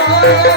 Ooty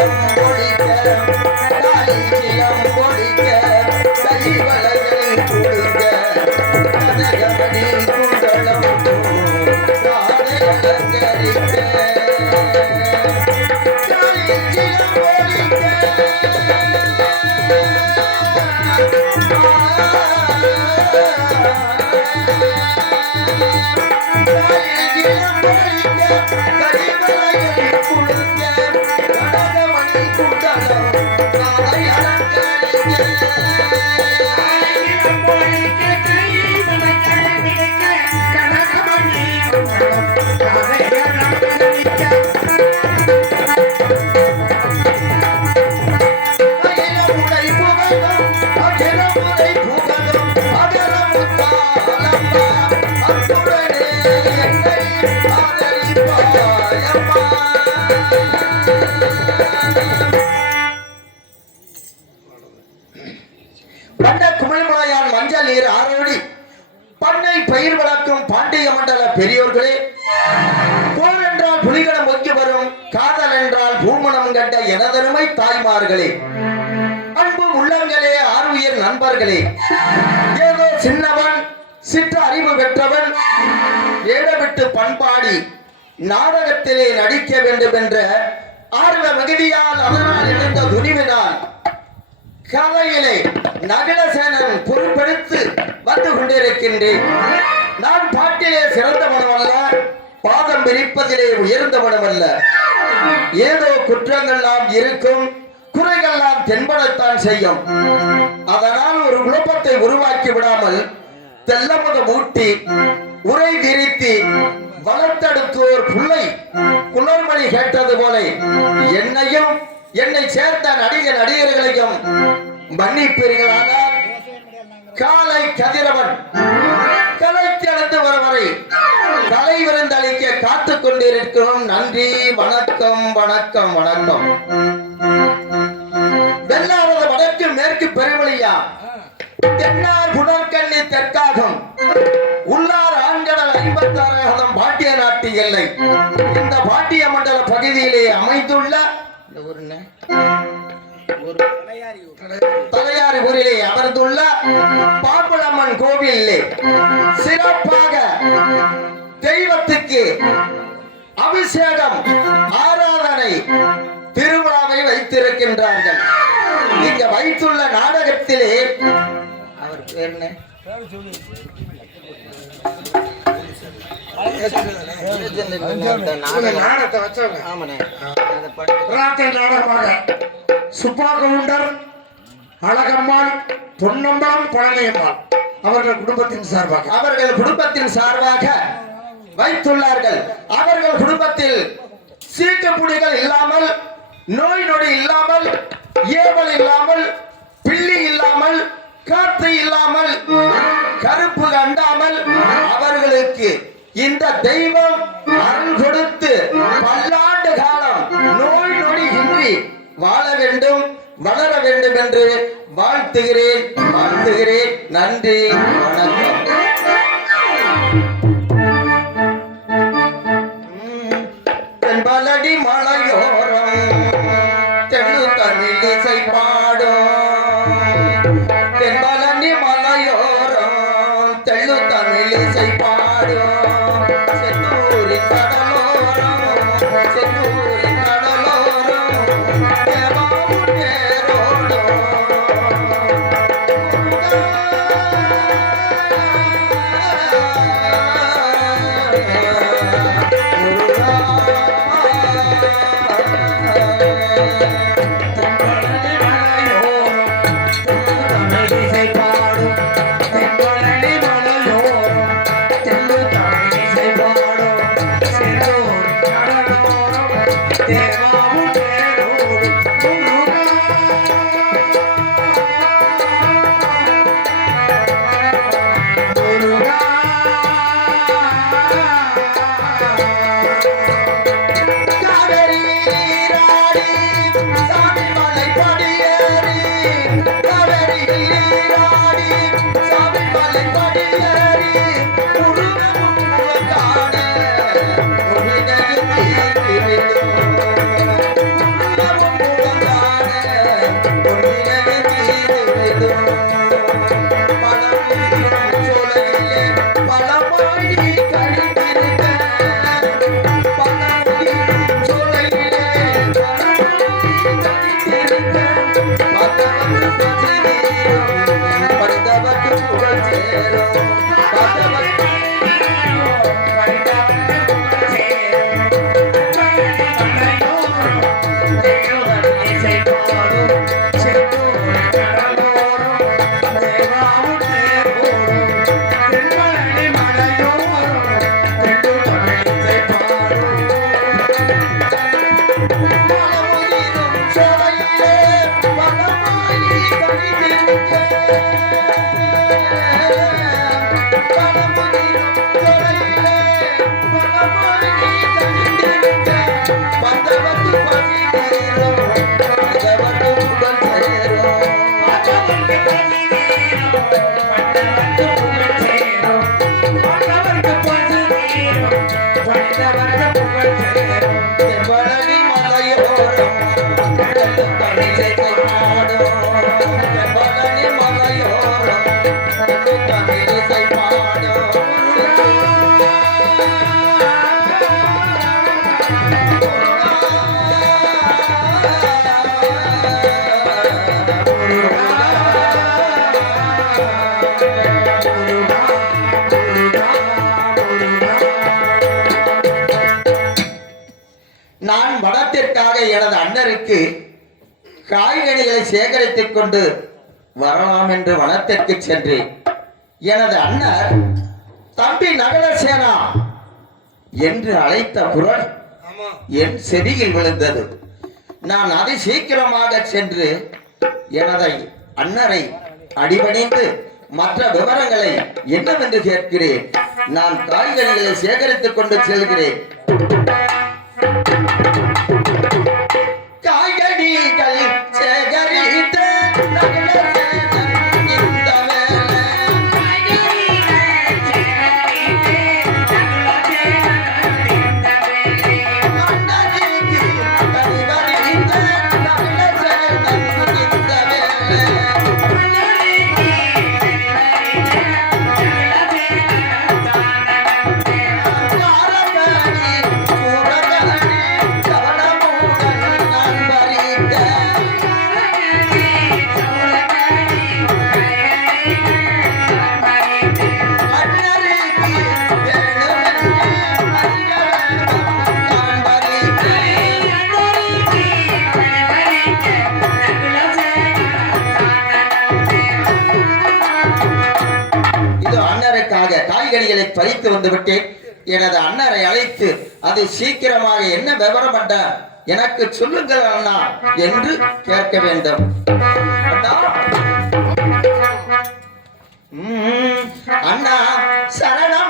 Thank you. என்றால் கண்ட எனதருமை தாய்மார்களே அன்பு உள்ளங்களே ஆர்வியர் நண்பர்களே ஏதோ சின்னவன் சிற்ற அறிவு பெற்றவன் ஏடவிட்டு பண்பாடி நாடகத்திலே நடிக்க வேண்டும் என்ற ஆர்வ மிகுதியால் அதனால் எழுந்த துணிவினால் கதையிலே நகரசேனன் பொறுப்பெடுத்து வந்து கொண்டிருக்கின்றேன். நான் பாட்டிலே சிறந்தவன் அல்ல பாதம் பிரிப்பதிலே உயர்ந்தவனும் அல்ல ஏதோ குற்றங்கள்லாம் இருக்கும் குறைகள்லாம் தென்படத்தான் செய்யும். அதனால் ஒரு குழப்பத்தை உருவாக்கி விடாமல் தெல்லமுகம் ஊட்டி உரை திரித்தி வளர்த்தெடுத்தோர் பிள்ளை குளர்மணி கேட்டது போல என்னையும் என்னை சேர்ந்த நடிகர் நடிகர்களையும் மன்னிப்பீர்களாக காலை கதிரவன். கலைக்கு அடுத்து வரும் வரை கலை விருந்தளிக்க காத்துக் கொண்டிருக்கிறோம். நன்றி வணக்கம் வணக்கம் வணக்கம். வெள்ளாவது வடக்கு மேற்கு பெருவழியா? தென்னார் குணர்கண்ணி தெற்காகும். உள்ளார் ஆண்கடல் ஐம்பத்தாறாயிரம் பாட்டிய நாட்டு எல்லை இந்த பாட்டிய மண்டல பகுதியிலே அமைந்துள்ள ஒரு தலையாரி ஊரிலே அமர்ந்துள்ள பாம்பளம்மன் கோவிலிலே சிறப்பாக தெய்வத்துக்கு அபிஷேகம் ஆராதனை திருவிழாவை வைத்திருக்கின்றார்கள். இங்க வைத்துள்ள நாடகத்திலே அவர் என்ன? இவங்க நாடகத்தை வச்சவங்க ஆமாண்ணே. நாடகமாக. சுப்பா கவுண்டர் அழகம்மாள் பொன்னம்மாள் பழனியம்மாள். அவர்கள் குடும்பத்தின் சார்பாக. அவர்கள் குடும்பத்தின் சார்பாக வைத்துள்ளார்கள். அவர்கள் குடும்பத்தில் சீட்டுப்புடிகள் இல்லாமல் நோய் நொடி இல்லாமல் ஏவல் இல்லாமல் பிள்ளி இல்லாமல் காற்று இல்லாமல் கருப்பு கண்டாமல் அவர்களுக்கு இந்த தெய்வம் அருள் கொடுத்து பல்லாண்டு காலம் நோய் நொடி இன்றி வாழ வேண்டும் வளர வேண்டும் என்று வாழ்த்துகிறேன் வாழ்த்துகிறேன். நன்றி வணக்கம். தென்பலடி மா Música எனது அண்ணருக்கு காய்கனிகளை சேகரித்துக் கொண்டு வரலாம் என்று வனத்திற்கு சென்றேன். எனது அண்ணர் தம்பி நகரசேனா என்று அழைத்த குரல் என் செவியில் விழுந்தது. நான் அதி சீக்கிரமாக சென்று எனது அண்ணரை அடிபணிந்து மற்ற விவரங்களை என்னவென்று கேட்கிறேன். நான் காய்கனிகளை சேகரித்துக் கொண்டு செல்கிறேன். காய்கறிகளை பறித்து வந்து எனது அண்ணரை அழைத்து அது சீக்கிரமாக என்ன விவரம் பண்ண எனக்கு சொல்லுங்கள் அண்ணா என்று கேட்க வேண்டும். அண்ணா! அண்ணா! சரணம்!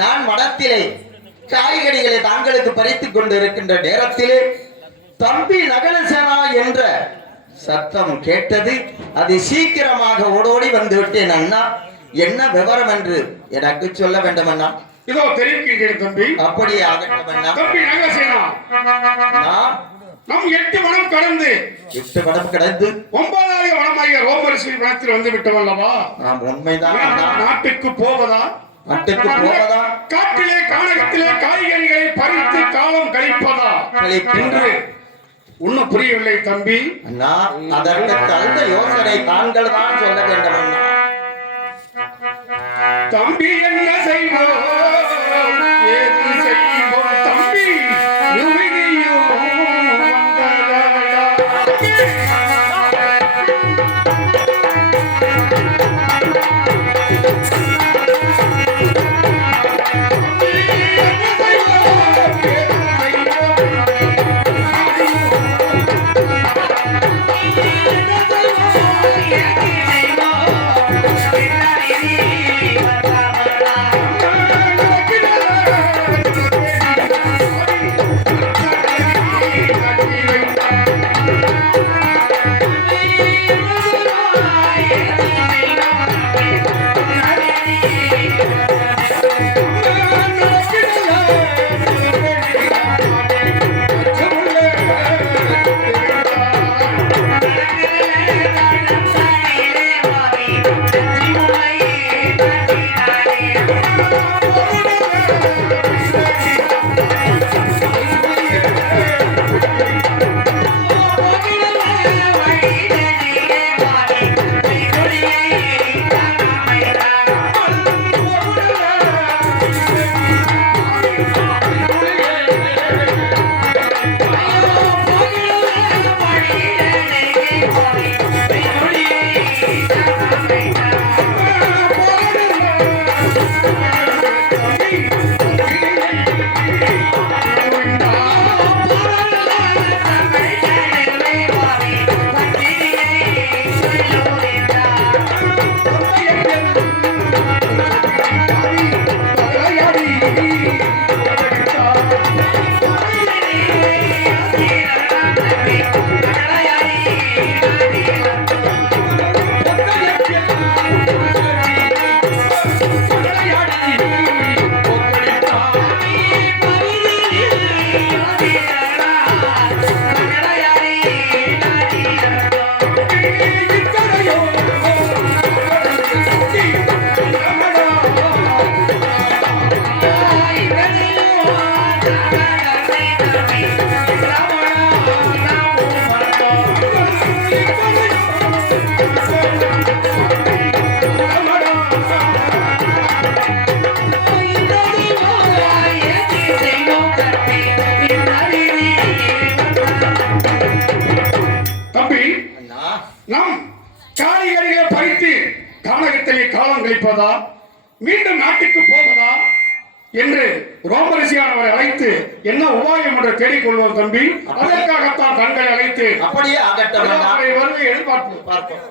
நான் மடத்திலே காய்கறிகளை தாங்களுக்கு பறித்துக் கொண்டு இருக்கின்ற நேரத்திலே தம்பி நகரசேனா என்ற சத்தம் கேட்டது. அது சீக்கிரமாக ஓடோடி வந்து விட்டேன் அண்ணா. என்ன விவரம் என்று எனக்கு சொல்ல வேண்டும் அண்ணா. இதோ தெரிவிக்கிறேன் தம்பி. அப்படியே ஆகட்டும் அண்ணா. தம்பி நகசேனா நான் நம் எட்டு வனம் கடந்து. எட்டு படம் கிடந்து. ஒன்பதாவது வனமாகிய ரோமரிசி வனத்தில் வந்து விட்டோம் அல்லவா? நாம் உண்மைதான் நாட்டுக்கு போவதா? நாட்டுக்கு போவதா? காட்டிலே கானகத்திலே காய்கறிகளை பறித்து காலம் கழிப்பதா? என்று ஒன்னும் புரியவில்லை தம்பி. அண்ணா அதற்கு தகுந்த யோசனை தாங்கள் தான் சொல்ல வேண்டும் தம்பி என்ன செய்வோம் அண்ணா நம் கானகத்திலே காலம் கழிப்பதா? மீண்டும் நாட்டுக்கு போவதா? என்று ரோமரிசியானவரை அழைத்து என்ன உபாயம் என்று தேடிக்கொள்வோம் தம்பி. அதற்காகத்தான் தங்களை அழைத்து அப்படியே வருகை எதிர்பார்ப்போம். பார்ப்போம்.